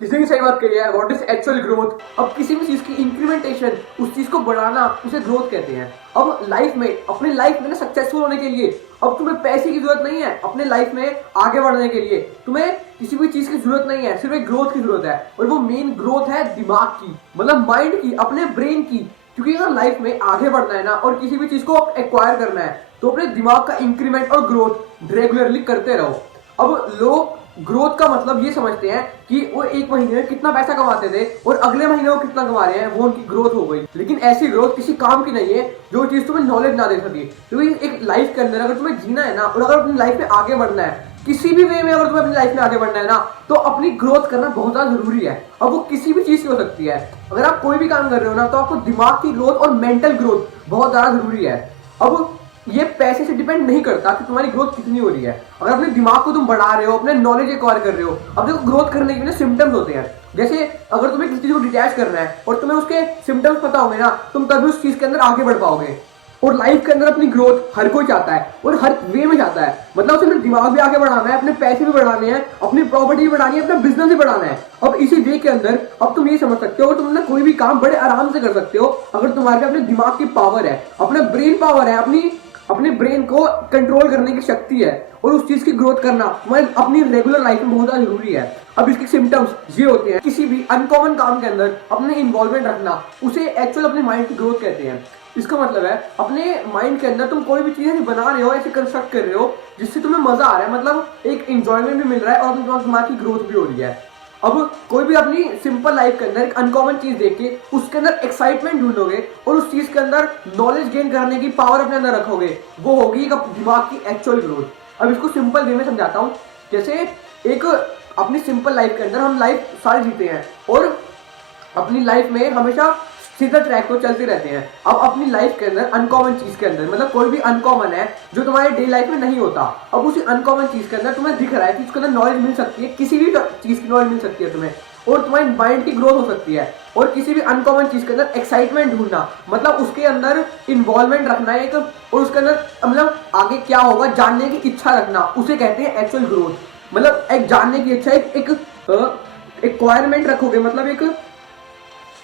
किसी ने सही बात कही है। What is actual growth? अब किसी भी चीज की इंक्रीमेंटेशन, उस चीज को बढ़ाना, उसे ग्रोथ कहते हैं। अब लाइफ में, अपनी लाइफ में ना सक्सेसफुल होने के लिए अब तुम्हें पैसे की जरूरत नहीं है। अपने लाइफ में आगे बढ़ने के लिए तुम्हें किसी भी चीज की जरूरत नहीं है, सिर्फ एक ग्रोथ की जरूरत है। और वो मेन ग्रोथ है दिमाग की, मतलब माइंड की, अपने ब्रेन की। क्योंकि अगर लाइफ में आगे बढ़ना है ना और किसी भी चीज को एक्वायर करना है तो अपने दिमाग का इंक्रीमेंट और ग्रोथ रेगुलरली करते रहो। अब लोग ग्रोथ का मतलब ये समझते हैं कि वो एक महीने में कितना पैसा कमाते थे और अगले महीने वो कितना कमा रहे हैं, वो उनकी ग्रोथ हो गई। लेकिन ऐसी ग्रोथ किसी काम की नहीं है जो चीज तुम्हें नॉलेज ना दे सके। क्योंकि एक लाइफ के अंदर अगर तुम्हें जीना है ना और अगर अपनी लाइफ में आगे बढ़ना है, किसी भी वे में अगर तुम्हें अपनी लाइफ में आगे बढ़ना है ना, तो अपनी ग्रोथ करना बहुत ज्यादा जरूरी है। अब वो किसी भी चीज की हो सकती है। अगर आप कोई भी काम कर रहे हो ना, तो आपको दिमाग की ग्रोथ और मेंटल ग्रोथ बहुत ज्यादा जरूरी है। अब ये पैसे से डिपेंड नहीं करता कि तुम्हारी ग्रोथ कितनी हो रही है। अगर अपने दिमाग को तुम बढ़ा रहे हो, अपने नॉलेज एक्वायर कर रहे हो। अब देखो, ग्रोथ करने के लिए सिम्टम्स होते हैं। जैसे अगर तुम्हें किसी चीज को डिटैच करना है और तुम्हें उसके सिम्टम्स पता होंगे ना, तुम तभी उस चीज के अंदर आगे बढ़ पाओगे। और लाइफ के अंदर अपनी ग्रोथ हर कोई चाहता है और हर वे में चाहता है। मतलब उसे अपने दिमाग भी आगे बढ़ाना है, अपने पैसे भी बढ़ाने हैं, अपनी प्रॉपर्टी भी बढ़ानी है, अपना बिजनेस भी बढ़ाना है। अब इसी वे के अंदर अब तुम ये समझ सकते हो, तुम ना कोई भी काम बड़े आराम से कर सकते हो अगर तुम्हारे अपने दिमाग की पावर है, अपना ब्रेन पावर है, अपने ब्रेन को कंट्रोल करने की शक्ति है। और उस चीज की ग्रोथ करना तुम्हारी अपनी रेगुलर लाइफ में बहुत ज्यादा जरूरी है। अब इसके सिम्टम्स ये होते हैं, किसी भी अनकॉमन काम के अंदर अपने इन्वॉल्वमेंट रखना, उसे एक्चुअल अपने माइंड की ग्रोथ कहते हैं। इसका मतलब है अपने माइंड के अंदर तुम कोई भी चीज बना रहे हो, ऐसे कंस्ट्रक्ट कर रहे हो जिससे तुम्हें मजा आ रहा है, मतलब एक इंजॉयमेंट भी मिल रहा है और दिमाग की ग्रोथ भी हो रही है। अब कोई भी अपनी सिंपल लाइफ के अंदर एक अनकॉमन चीज देख के उसके अंदर एक्साइटमेंट ढूंढोगे और उस चीज के अंदर नॉलेज गेन करने की पावर अपने अंदर रखोगे, वो होगी एक दिमाग की एक्चुअल ग्रोथ। अब इसको सिंपल वे में समझाता हूँ। जैसे एक अपनी सिंपल लाइफ के अंदर हम लाइफ सारे जीते हैं और अपनी लाइफ में हमेशा सीधा ट्रैक को चलते रहते हैं। अब अपनी लाइफ के अंदर अनकॉमन चीज के अंदर, मतलब कोई भी अनकॉमन है जो तुम्हारे डे लाइफ में नहीं होता, अब उसी अनकॉमन चीज के अंदर तुम्हें दिख रहा है कि उसके अंदर नॉलेज मिल सकती है, किसी भी चीज की नॉलेज मिल सकती है तुम्हें, और तुम्हारी माइंड की ग्रोथ हो सकती है। और किसी भी अनकॉमन चीज के अंदर एक्साइटमेंट ढूंढना, मतलब उसके अंदर इन्वॉल्वमेंट रखना है एक, और उसके अंदर मतलब आगे क्या होगा जानने की इच्छा रखना, उसे कहते हैं एक्चुअल ग्रोथ। मतलब एक जानने की इच्छा, एक रिक्वायरमेंट रखोगे, मतलब एक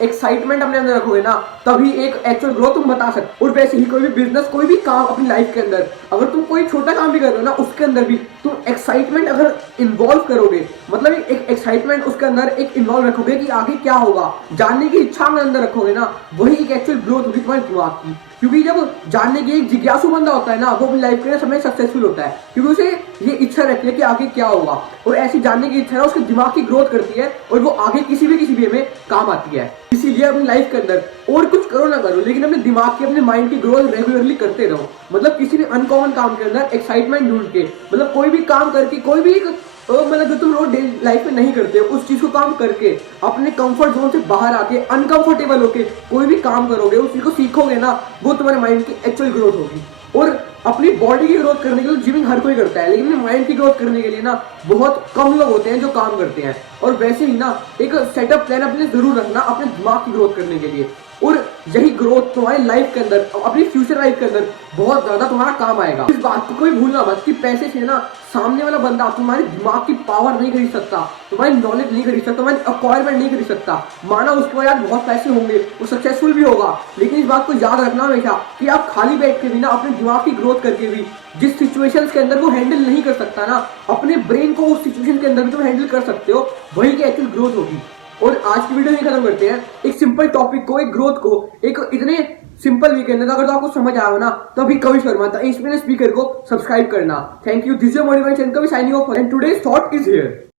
एक्साइटमेंट अपने अंदर रखोगे ना, तभी एक एक्चुअल ग्रोथ तुम बता सकते। और वैसे ही कोई भी बिजनेस, कोई भी काम अपनी लाइफ के अंदर, अगर तुम कोई छोटा काम भी कर रहे हो ना, उसके अंदर भी तुम एक्साइटमेंट अगर इन्वॉल्व करोगे, मतलब एक एक्साइटमेंट उसके अंदर एक इन्वॉल्व रखोगे कि आगे क्या होगा, जानने की इच्छा अपने अंदर रखोगे ना, वही एक एक्चुअल ग्रोथ होगी तुम्हारे दिमाग की। क्योंकि जब जानने की एक जिज्ञासु बंदा होता है ना, वो अपनी लाइफ के समय सक्सेसफुल होता है, क्योंकि उसे ये इच्छा रहती है कि आगे क्या होगा। और ऐसी जानने की इच्छा है उसके दिमाग की ग्रोथ करती है और वो आगे किसी वे में काम आती है। इसीलिए अपनी लाइफ के अंदर और कुछ करो ना करो, लेकिन अपने दिमाग की, अपने माइंड की ग्रोथ रेगुलरली करते रहो। मतलब किसी भी अनकॉमन काम के अंदर एक्साइटमेंट ढूंढ के, मतलब कोई भी काम करके, कोई भी एक मतलब जो तुम रोज डेली लाइफ में नहीं करते उस चीज को काम करके, अपने कंफर्ट जोन से बाहर आके अनकंफर्टेबल होके कोई भी काम करोगे, उस चीज को सीखोगे ना, वो तुम्हारे माइंड की एक्चुअल ग्रोथ होगी। और अपनी बॉडी की ग्रोथ करने के लिए जिमिंग हर कोई करता है, लेकिन माइंड की ग्रोथ करने के लिए ना बहुत कम लोग होते हैं जो काम करते हैं। और वैसे ही ना एक सेटअप प्लान अपने जरूर रखना अपने दिमाग की ग्रोथ करने के लिए। और यही ग्रोथ तुम्हारी लाइफ के अंदर, अपनी फ्यूचर लाइफ के अंदर बहुत ज्यादा तुम्हारा काम आएगा। इस बात को कोई भूलना मत कि पैसे से ना सामने वाला बंदा तुम्हारी दिमाग की पावर नहीं खरीद सकता, तुम्हारी नॉलेज नहीं खरीद सकता, तुम्हारी अक्वायरमेंट नहीं खरीद सकता। माना उसके पास बहुत पैसे होंगे, वो सक्सेसफुल भी होगा, लेकिन इस बात को याद रखना हमेशा कि आप खाली बैठ के भी ना, अपने दिमाग की ग्रोथ करके भी जिस सिचुएशन के अंदर वो हैंडल नहीं कर सकता ना, अपने ब्रेन को उस सिचुएशन के अंदर भी तुम हैंडल कर सकते हो, वही की एक्चुअल ग्रोथ होगी। और आज की वीडियो ये खत्म करते हैं। एक सिंपल टॉपिक को, एक ग्रोथ को, एक इतने सिंपल वे के अंदर अगर तो आपको समझ आया हो ना, तो अभी Kavi Sharma the inspiration speaker को सब्सक्राइब करना। Thank you. This is your motivation Kavi signing off and today's thought is here.